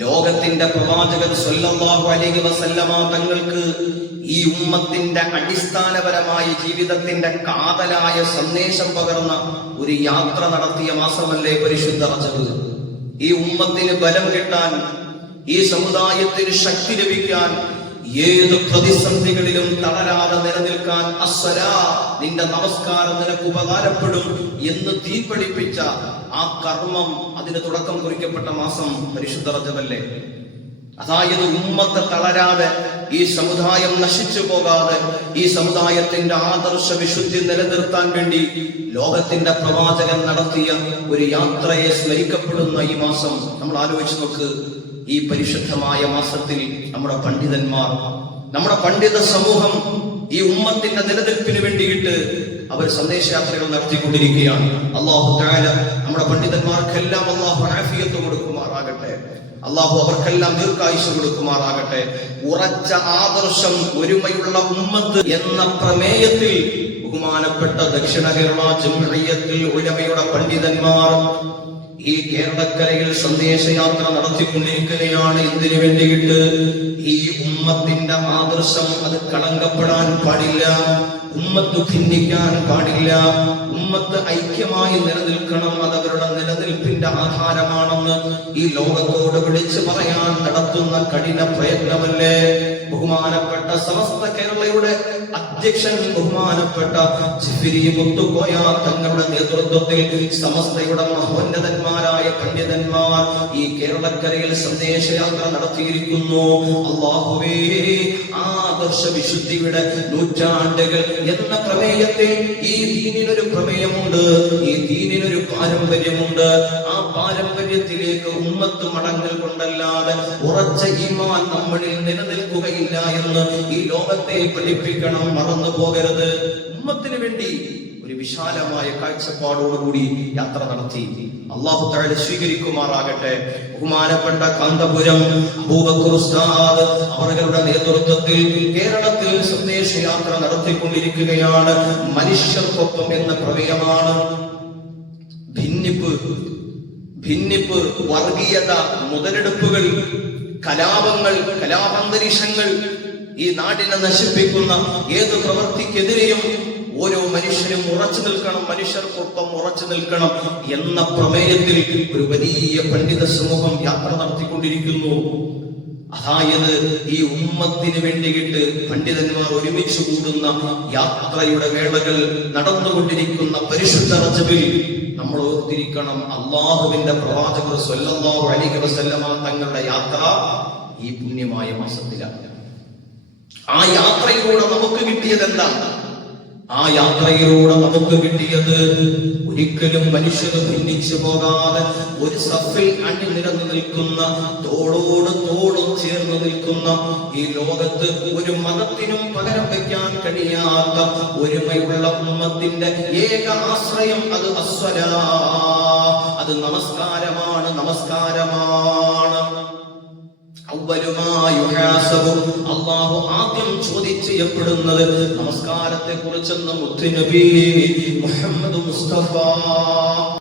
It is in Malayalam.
ലോകത്തിന്റെ പ്രവാചകൻ സ്വല്ലല്ലാഹു അലൈഹി വസല്ലമ തങ്ങൾക്ക് ഈ ഉമ്മത്തിന്റെ അടിസ്ഥാനപരമായ ജീവിതത്തിന്റെ കാതലായ സന്ദേശം പകർന്ന ഒരു യാത്ര നടത്തിയ മാസമല്ലേ പരിശുദ്ധ റജബ്. ഈ ഉമ്മത്തിന് ബലം കിട്ടാൻ, ഈ സമുദായത്തിന് ശക്തി ലഭിക്കാൻ, ഏത് പ്രതിസന്ധികളിലും തളരാതെ നിലനിൽക്കാൻ അസ്സലാ, നിന്റെ നമസ്കാരം നിനക്ക് ഉപകാരപ്പെടും എന്ന് തീപിടിപ്പിച്ച ആ കർമ്മം, അതിന് തുടക്കം കുറിക്കപ്പെട്ട മാസം പരിശുദ്ധ റജബല്ലേ. അതായത് ഉമ്മത്ത് തളരാതെ, ഈ സമുദായം നശിച്ചു പോകാതെ, ഈ സമുദായത്തിന്റെ ആദർശ വിശുദ്ധി നിലനിർത്താൻ വേണ്ടി ലോകത്തിന്റെ പ്രവാചകൻ നടത്തിയ ഒരു യാത്രയെ സ്മരിക്കപ്പെടുന്ന ഈ മാസം നമ്മൾ ആലോചിച്ച് നോക്ക്. ഈ പരിശുദ്ധമായ മാസത്തിൽ നമ്മുടെ പണ്ഡിതന്മാർ, നമ്മുടെ പണ്ഡിത സമൂഹം ഈ ഉമ്മത്തിന്റെ നിലനിൽപ്പിന് വേണ്ടിയിട്ട് അവർ സന്ദേശയാത്രകൾ നടത്തിക്കൊണ്ടിരിക്കുകയാണ്. അല്ലാഹു തആല നമ്മുടെ പണ്ഡിതന്മാർക്കെല്ലാം അല്ലാഹു ആഫിയത്ത് കൊടുക്കുമാറാകട്ടെ. അല്ലാഹു അവർക്കെല്ലാം ദീർഘായുസ്സ് കൊടുക്കുമാറാകട്ടെ. ഉറച്ച ആദർശം, ഒരുമയുള്ള ഉമ്മത്ത് എന്ന പ്രമേയത്തിൽ ബഹുമാനപ്പെട്ട ദക്ഷിണ കേരള ജംഇയ്യത്തുൽ ഉലമയുടെ പണ്ഡിതന്മാർ ഈ കേരളക്കരയിൽ സന്ദേശയാത്ര നടത്തിക്കൊണ്ടിരിക്കുകയാണ്. ഇതിനു വേണ്ടിയിട്ട് ഈ ഉമ്മത്തിന്റെ ആദർശം അത് കളങ്കപ്പെടാൻ പാടില്ല, ഉമ്മത്ത് ഭിന്നിക്കാൻ പാടില്ല, ഉമ്മത്ത് ഐക്യമായി നിലനിൽക്കണം. അത് അവരുടെ നിലനിൽപ്പിന്റെ ആധാരമാണെന്ന് ഈ ലോകത്തോട് വിളിച്ചു പറയാൻ നടത്തുന്ന കഠിന പ്രയത്നമല്ലേ ബഹുമാനപ്പെട്ട സമസ്ത കേരളയുടെ അധ്യക്ഷൻ ബഹുമാനപ്പെട്ട ജിഫ്രി മുത്തുക്കോയ തങ്ങളുടെ നേതൃത്വത്തിൽ സമസ്തയുടെ മഹോന്നതന്മാരായ പണ്ഡിതന്മാർ ഈ കേരളക്കരയിൽ സന്ദേശയാത്ര നടത്തിയിരിക്കുന്നു. അല്ലാഹുവേ, ആദർശ വിശുദ്ധിയുടെ നൂറ്റാണ്ടുകൾ എന്ന പ്രമേയത്തെ, ഈ ദീനിനൊരു പ്രമേയമുണ്ട്, ഈ ദീനിനൊരു പാരമ്പര്യമുണ്ട്. ആ പാരമ്പര്യത്തിലേക്ക് ഉമ്മത്ത് മടങ്ങൽ കൊണ്ടല്ലാതെ ഉറച്ച ഈമാൻ നമ്മളിൽ നിലനിൽക്കുകയില്ല എന്ന് ഈ ലോകത്തെ പഠിപ്പിക്കണം. മറന്നു പോകരുത്. ഉമ്മത്തിന് വേണ്ടി ഒരു വിശാലമായ കാഴ്ചപ്പാടോടുകൂടി യാത്ര നടത്തി. അല്ലാഹു തആല സ്വീകരിക്കുമാറാകട്ടെ. ബഹുമാനപ്പെട്ട കാന്തപുരം അബൂബക്കർ ഉസ്താദ് അവരുടെ നേതൃത്വത്തിൽ കേരളത്തിൽ സന്ദേശയാത്ര നടത്തിക്കൊണ്ടിരിക്കുകയാണ്. മനുഷ്യർക്കൊപ്പം എന്ന പ്രമേയമാണ്. ഭിന്നിപ്പ്, വർഗീയത, മുതലെടുപ്പുകൾ, കലാപങ്ങൾ, കലാപാന്തരീക്ഷങ്ങൾ, ഈ നാടിനെ നശിപ്പിക്കുന്ന ഏത് പ്രവൃത്തിക്കെതിരെയും ഓരോ മനുഷ്യരും ഉറച്ചു നിൽക്കണം, മനുഷ്യർക്കൊപ്പം ഉറച്ചു നിൽക്കണം എന്ന പ്രമേയത്തിൽ ഒരു വലിയ പണ്ഡിത സമൂഹം യാത്ര നടത്തിക്കൊണ്ടിരിക്കുന്നു. അതായത് ഈ ഉമ്മത്തിന് വേണ്ടിയിട്ട് പണ്ഡിതന്മാർ ഒരുമിച്ച് കൂടുന്ന യാത്രയുടെ വേളകൾ നടന്നുകൊണ്ടിരിക്കുന്ന പരിശുദ്ധ റജബിൽ നമ്മൾ ഓർത്തിരിക്കണം, അല്ലാഹുവിന്റെ പ്രവാചകർ സ്വല്ലല്ലാഹു അലൈഹി വസല്ലമ തങ്ങളുടെ യാത്ര ഈ പുണ്യമായ മാസത്തിലാണ്. ആ യാത്രയിലൂടെ നമുക്ക് കിട്ടിയത് എന്താണ്? ആ യാത്രയിലൂടെ നമുക്ക് കിട്ടിയത് ഒരിക്കലും മനുഷ്യർ ഭിന്നിച്ചു പോകാതെ ഒരു സഫിൽ അണിനിരന്നു നിൽക്കുന്ന, തോളോട് തോളും ചേർന്ന് നിൽക്കുന്ന, ഈ ലോകത്ത് ഒരു മതത്തിനും പകരം വയ്ക്കാൻ കഴിയാത്ത ഒരുമയുള്ള ഉമ്മത്തിന്റെ ഏക ആശ്രയം അത് അസ്വലാ, അത് നമസ്കാരമാണ്. അല്ലാഹു ആദ്യം ചോദ്യം ചെയ്യപ്പെടുന്നത് നമസ്കാരത്തെ കുറിച്ചെന്ന് മുത്തുനബി മുഹമ്മദ് മുസ്തഫ